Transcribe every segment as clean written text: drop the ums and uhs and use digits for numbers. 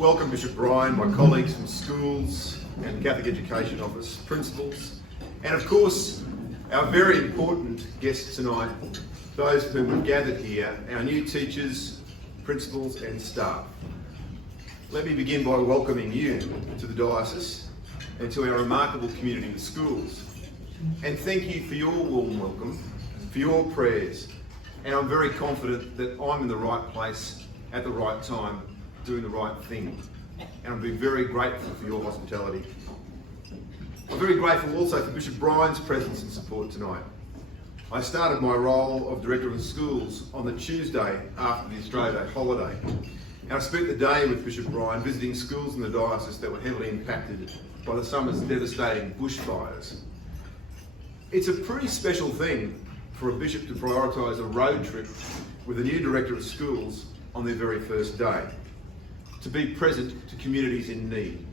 welcome Bishop Brian, my colleagues from schools and the Catholic Education Office, principals, and of course our very important guests tonight, those whom we've gathered here, our new teachers, principals and staff. Let me begin by welcoming you to the diocese and to our remarkable community of schools. And thank you for your warm welcome, for your prayers. And I'm very confident that I'm in the right place at the right time, doing the right thing. And I'm very grateful for your hospitality. I'm very grateful also for Bishop Brian's presence and support tonight. I started my role of Director of Schools on the Tuesday after the Australia Day holiday. And I spent the day with Bishop Brian visiting schools in the diocese that were heavily impacted by the summer's devastating bushfires. It's a pretty special thing for a bishop to prioritise a road trip with a new Director of Schools on their very first day, to be present to communities in need.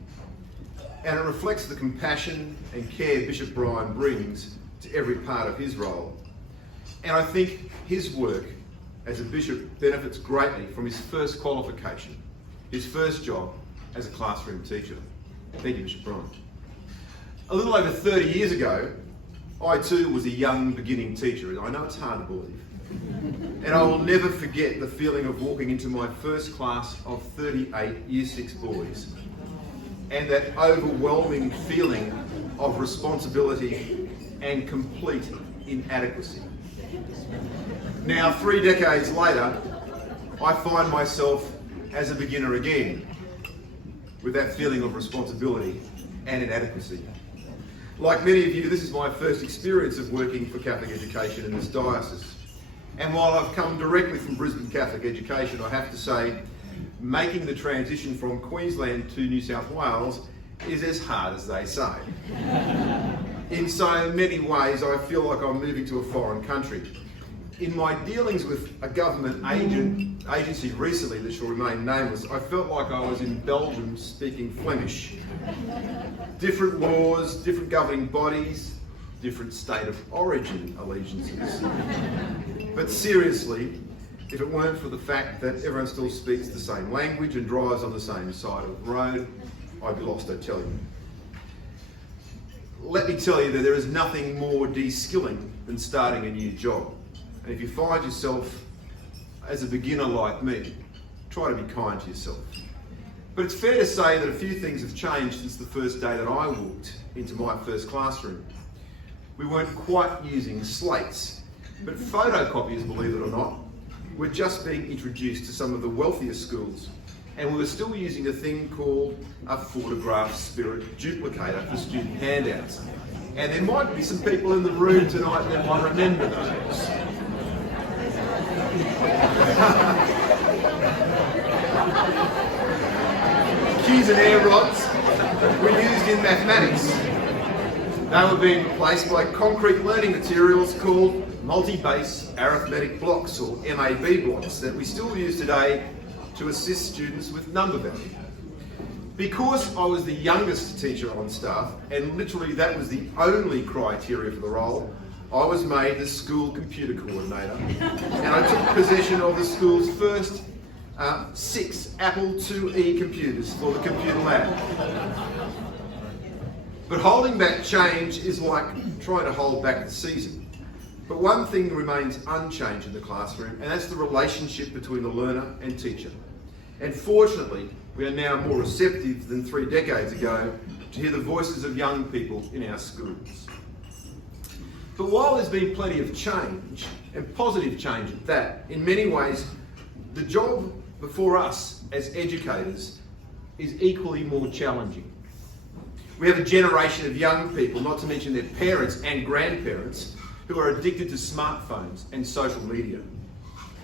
And it reflects the compassion and care Bishop Brian brings to every part of his role. And I think his work as a bishop benefits greatly from his first qualification, his first job as a classroom teacher. Thank you, Bishop Brian. A little over 30 years ago, I too was a young beginning teacher, and I know it's hard to believe. And I will never forget the feeling of walking into my first class of 38 Year 6 boys, and that overwhelming feeling of responsibility and complete inadequacy. Now, 3 decades later, I find myself as a beginner again, with that feeling of responsibility and inadequacy. Like many of you, this is my first experience of working for Catholic education in this diocese. And while I've come directly from Brisbane Catholic education, I have to say, making the transition from Queensland to New South Wales is as hard as they say. In so many ways, I feel like I'm moving to a foreign country. In my dealings with a government agency recently that shall remain nameless, I felt like I was in Belgium speaking Flemish. Different laws, different governing bodies, different state of origin allegiances. But seriously, if it weren't for the fact that everyone still speaks the same language and drives on the same side of the road, I'd be lost, I tell you. Let me tell you that there is nothing more de-skilling than starting a new job. And if you find yourself as a beginner like me, try to be kind to yourself. But it's fair to say that a few things have changed since the first day that I walked into my first classroom. We weren't quite using slates, but photocopiers, believe it or not, were just being introduced to some of the wealthier schools. And we were still using a thing called a photograph spirit duplicator for student handouts. And there might be some people in the room tonight that might remember those. Cues and air rods were used in mathematics. They were being replaced by concrete learning materials called multi-base arithmetic blocks, or MAB blocks, that we still use today to assist students with number value. Because I was the youngest teacher on staff, and literally that was the only criteria for the role, I was made the school computer coordinator, and I took possession of the school's first 6 Apple IIe computers for the computer lab. But holding back change is like trying to hold back the season. But one thing remains unchanged in the classroom, and that's the relationship between the learner and teacher. And fortunately, we are now more receptive than 3 decades ago to hear the voices of young people in our schools. But while there's been plenty of change, and positive change at that, in many ways, the job before us as educators is equally more challenging. We have a generation of young people, not to mention their parents and grandparents, who are addicted to smartphones and social media.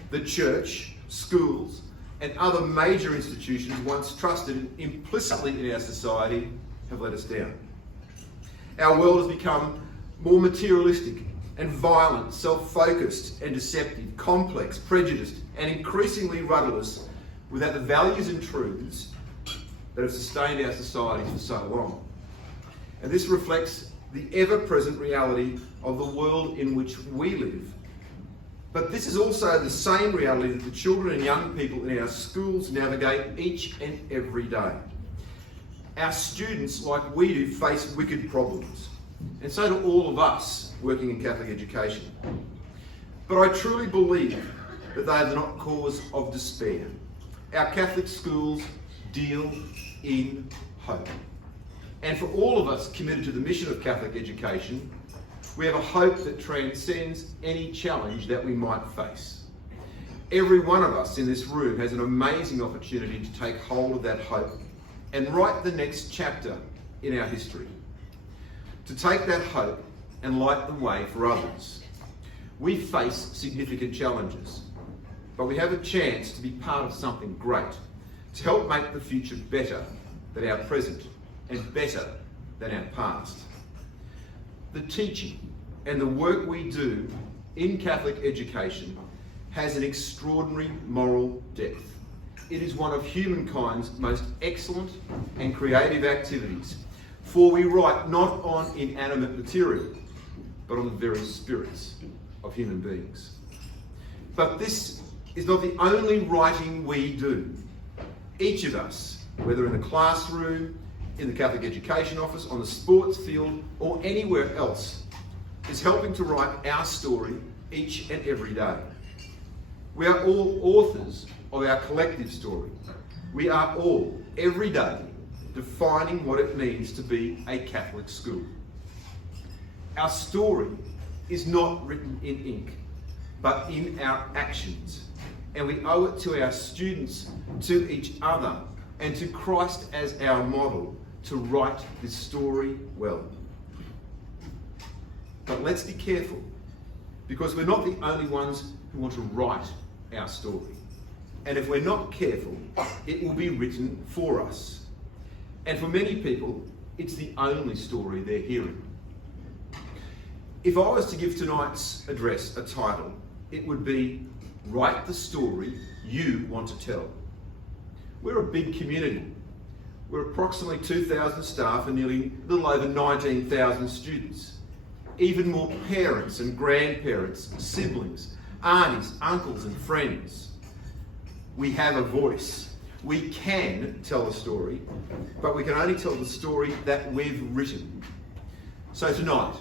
The church, schools, and other major institutions once trusted implicitly in our society have let us down. Our world has become more materialistic and violent, self-focused and deceptive, complex, prejudiced, and increasingly rudderless, without the values and truths that have sustained our society for so long. And this reflects the ever-present reality of the world in which we live. But this is also the same reality that the children and young people in our schools navigate each and every day. Our students, like we do, face wicked problems, and so do all of us working in Catholic education. But I truly believe that they are not cause of despair. Our Catholic schools deal in hope. And for all of us committed to the mission of Catholic education, we have a hope that transcends any challenge that we might face. Every one of us in this room has an amazing opportunity to take hold of that hope and write the next chapter in our history. To take that hope and light the way for others. We face significant challenges, but we have a chance to be part of something great, to help make the future better than our present and better than our past. The teaching and the work we do in Catholic education has an extraordinary moral depth. It is one of humankind's most excellent and creative activities, for we write not on inanimate material, but on the very spirits of human beings. But this is not the only writing we do. Each of us, whether in the classroom, in the Catholic Education Office, on the sports field, or anywhere else, is helping to write our story each and every day. We are all authors of our collective story. We are all, every day, defining what it means to be a Catholic school. Our story is not written in ink, but in our actions, and we owe it to our students, to each other, and to Christ as our model to write this story well. But let's be careful, because we're not the only ones who want to write our story. And if we're not careful, it will be written for us. And for many people, it's the only story they're hearing. If I was to give tonight's address a title, it would be Write the Story You Want to Tell. We're a big community. We're approximately 2,000 staff and nearly a little over 19,000 students. Even more parents and grandparents, siblings, aunties, uncles and friends. We have a voice. We can tell a story, but we can only tell the story that we've written. So tonight,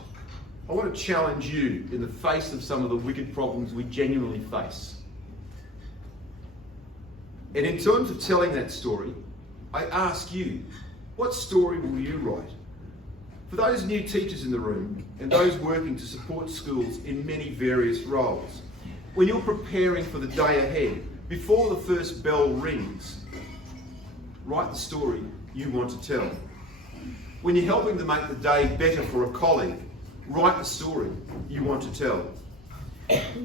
I want to challenge you in the face of some of the wicked problems we genuinely face. And in terms of telling that story, I ask you, what story will you write? For those new teachers in the room and those working to support schools in many various roles, when you're preparing for the day ahead, before the first bell rings, write the story you want to tell. When you're helping to make the day better for a colleague, write the story you want to tell.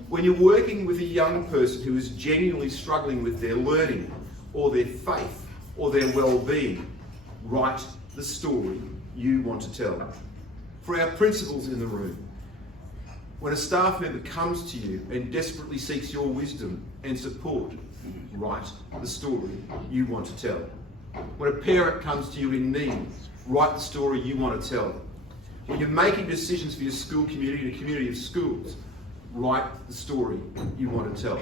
When you're working with a young person who is genuinely struggling with their learning or their faith or their well-being, write the story you want to tell. For our principals in the room, when a staff member comes to you and desperately seeks your wisdom and support, write the story you want to tell. When a parent comes to you in need, write the story you want to tell. When you're making decisions for your school community and a community of schools, write the story you want to tell.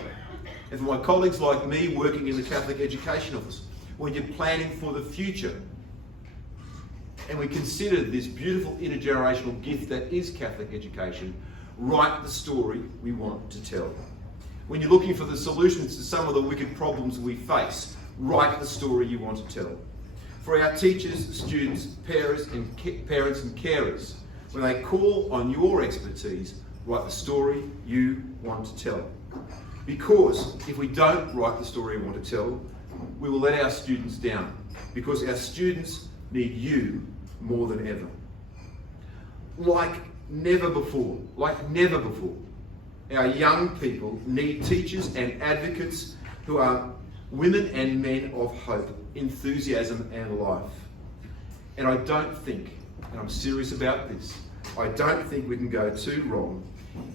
And for my colleagues like me working in the Catholic Education Office, when you're planning for the future, and we consider this beautiful intergenerational gift that is Catholic education, write the story we want to tell. When you're looking for the solutions to some of the wicked problems we face, write the story you want to tell. For our teachers, students, parents and carers, when they call on your expertise, write the story you want to tell. Because if we don't write the story we want to tell, we will let our students down, because our students need you more than ever. Like never before, our young people need teachers and advocates who are women and men of hope, enthusiasm and life. And I don't think, and I'm serious about this, I don't think we can go too wrong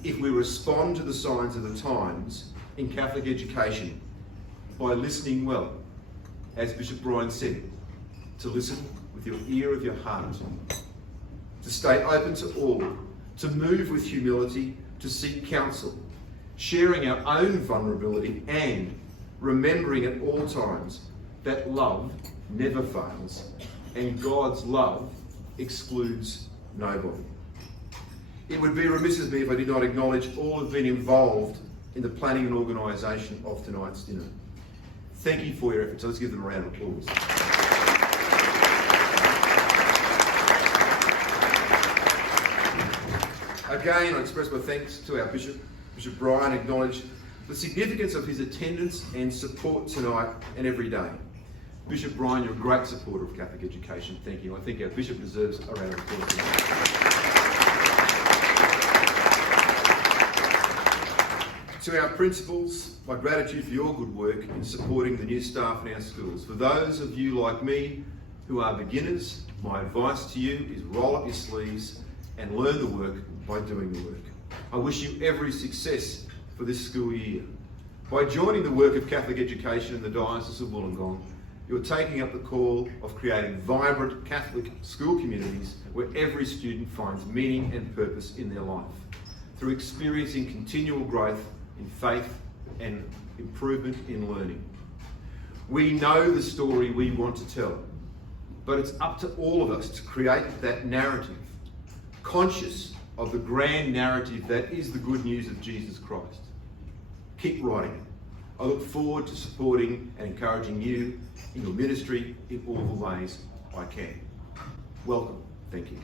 if we respond to the signs of the times in Catholic education by listening well, as Bishop Brian said, to listen with your ear of your heart, to stay open to all, to move with humility, to seek counsel, sharing our own vulnerability and remembering at all times that love never fails and God's love excludes nobody. It would be remiss of me if I did not acknowledge all who have been involved in the planning and organisation of tonight's dinner. Thank you for your efforts. Let's give them a round of applause. Again, I express my thanks to our Bishop, Bishop Brian, acknowledge the significance of his attendance and support tonight and every day. Bishop Brian, you're a great supporter of Catholic education. Thank you. I think our Bishop deserves a round of applause tonight. To our principals, my gratitude for your good work in supporting the new staff in our schools. For those of you like me who are beginners, my advice to you is roll up your sleeves and learn the work by doing the work. I wish you every success for this school year. By joining the work of Catholic education in the Diocese of Wollongong, you're taking up the call of creating vibrant Catholic school communities where every student finds meaning and purpose in their life, through experiencing continual growth in faith and improvement in learning. We know the story we want to tell, but it's up to all of us to create that narrative, conscious of the grand narrative that is the good news of Jesus Christ. Keep writing it. I look forward to supporting and encouraging you in your ministry in all the ways I can. Welcome. Thank you.